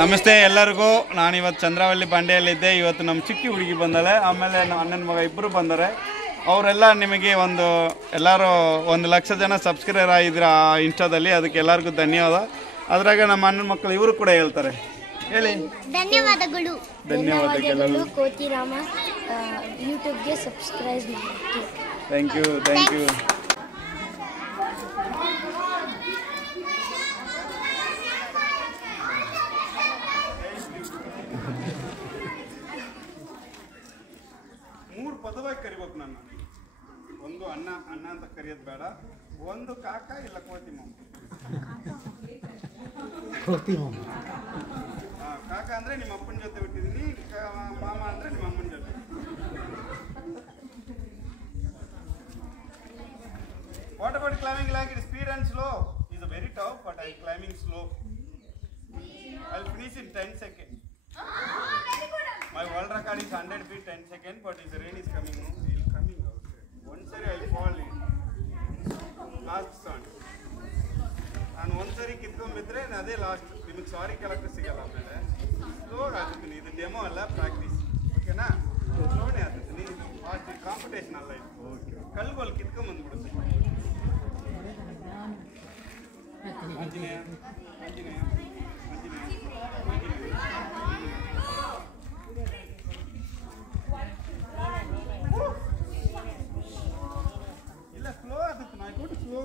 ನಮಸ್ತೆ ಎಲ್ಲರಿಗೂ. ನಾನಿವತ್ತು ಚಂದ್ರವಳ್ಳಿ ಬಂಡೆಯಲ್ಲಿದ್ದೆ. ಇವತ್ತು ನಮ್ಮ ಚಿಕ್ಕಿ ಹುಡುಗಿ ಬಂದಾಳೆ, ಆಮೇಲೆ ನಮ್ಮ ಅಣ್ಣನ ಮಗ ಇಬ್ಬರು ಬಂದರೆ. ಅವರೆಲ್ಲ ನಿಮಗೆ ಎಲ್ಲರೂ 1,00,000 ಜನ ಸಬ್ಸ್ಕ್ರೈಬರ್ ಆಗಿದ್ದೀರಾ ಇನ್ಸ್ಟಾದಲ್ಲಿ. ಅದಕ್ಕೆ ಎಲ್ಲರಿಗೂ ಧನ್ಯವಾದ. ಅದ್ರಾಗ ನಮ್ಮ ಅಣ್ಣನ ಮಕ್ಕಳು ಇವರು ಕೂಡ ಹೇಳ್ತಾರೆ. ಹೇಳಿ. ಧನ್ಯವಾದಗಳು. ಧನ್ಯವಾದಗಳು ಕೋತಿರಾಮ ಯೂಟ್ಯೂಬ್ಗೆ ಸಬ್ಸ್ಕ್ರೈಬ್ ಮಾಡಿ. Thank you, thank you. ಪದವಾಗಿ ಕರಿಬೇಕು. ನಾನು ಒಂದು ಅಣ್ಣ ಅಂತ ಕರೆಯೋದು ಬೇಡ. ಒಂದು ಕಾಕ ಇಲ್ಲ ಕೋತಿ ಮಾಮ. ಕಾಕ ಅಂದ್ರೆ ನಿಮ್ಮ ಅಪ್ಪನ ಜೊತೆ ಬಿಟ್ಟಿದ್ದೀನಿ, ಮಾಮ ಅಂದ್ರೆ ನಿಮ್ಮ ಅಮ್ಮನ ಜೊತೆ. What about climbing like it? Speed and slow is a very tough, but I'm climbing slow. I'll finish in 10 seconds. My world record is 100 feet 10 seconds, but if the rain is coming, no, it will coming out. Once I'll fall in. Last song. And once I ಕಿತ್ಕೊಂಡ್ಬಿಟ್ರೆ ಅದೇ last. ನಿಮಗೆ ಸಾರಿ ಕೇಳಕ್ಕೆ ಸಿಗಲ್ಲ. ಆಮೇಲೆ slow ಆಗುತ್ತೆ. ಇದು demo ಅಲ್ಲ, practice. ಓಕೆನಾ? ಸ್ಲೋನೇ ಆಗುತ್ತೆ. ಫಾಸ್ಟ್ ಕಾಂಪಿಟೇಷನ್ ಅಲ್ಲ ಇದು. ಕಲ್ಗೋಲ್ ಕಿತ್ಕೊಂಡ್ಬಂದ್ಬಿಡುತ್ತೆ. ಆಂಜನೇಯ ಆಂಜನೇಯ ಆಂಜನೇಯ ಇಲ್ಲ, ಸ್ಲೋ ಆಗುತ್ತೆ. ನಾ ಕೊಟ್ಟು ಸ್ಲೋ.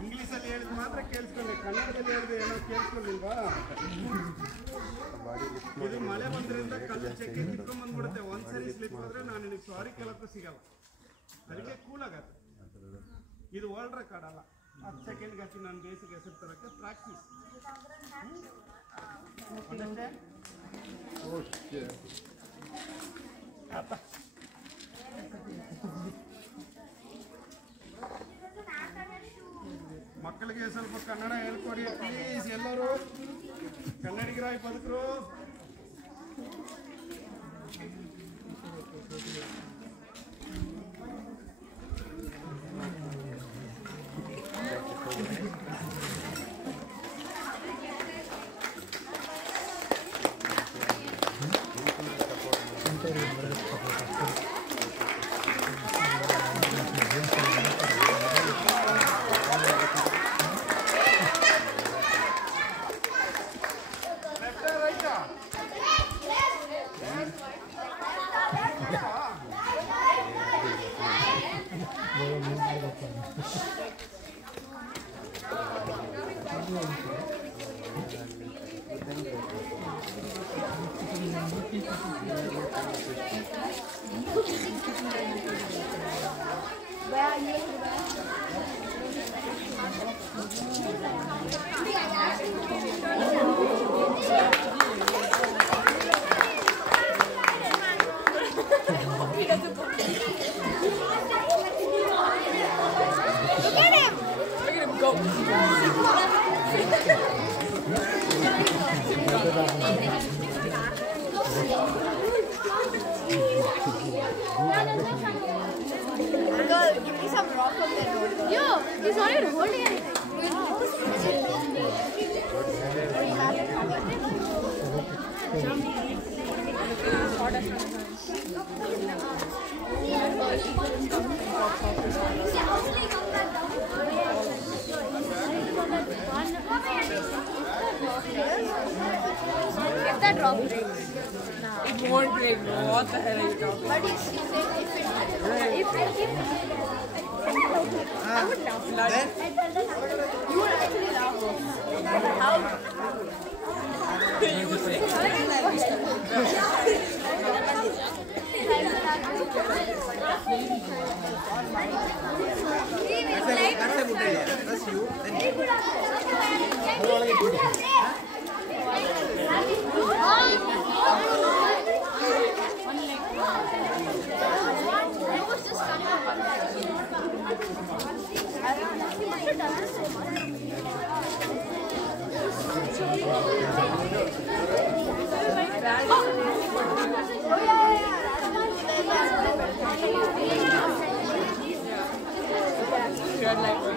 ಇಂಗ್ಲೀಷಲ್ಲಿ ಹೇಳಿದ್ ಮಾತ್ರ ಕೇಳಿಸ್ಕೊಳ್ಳಿ, ಕನ್ನಡದಲ್ಲಿ ಹೇಳಿದ್ರೆ ಏನೋ ಕೇಳಿಸ್ಕೊಳ್ಳಿಲ್ವಾ? ಇದು ಮಳೆ ಬಂದ್ರಿಂದ ಕಲ್ಲು ಚೆಕ್ಕೆ ಕಿತ್ಕೊಂಡ್ಬಂದ್ಬಿಡುತ್ತೆ. ಒಂದ್ಸರಿ ಸ್ಲಿಪ್ ಆದ್ರೆ ನಾನು ನಿನಗೆ ಸಾರಿ ಕೇಳಕ್ಕೂ ಸಿಗಲ್ಲ. ಅದಕ್ಕೆ ಕೂಲ್ ಆಗತ್ತೆ. ಇದು ವರ್ಲ್ಡ್ ರೆಕಾರ್ಡ್ ಅಲ್ಲ. 10 ಸೆಕೆಂಡ್ಗೆ ಹಾಕಿ ನಾನು ಬೇಸಿಗೆ ಹೆಸರು ತರಕ್ಕೆ ಪ್ರಾಕ್ಟೀಸ್. ಮಕ್ಕಳಿಗೆ ಸ್ವಲ್ಪ ಕನ್ನಡ ಹೇಳ್ಕೊಡಿ ಪ್ಲೀಸ್. ಎಲ್ಲರೂ ಕನ್ನಡಿಗರಾಗಿ ಬದುಕರು. Give me some rock from there. Yo, he's not even holding anything. If that rock breaks. It won't break, bro. What the hell are you talking about? But if I would laugh. You would actually laugh. How? You would say. That's a good idea. That's you. weird like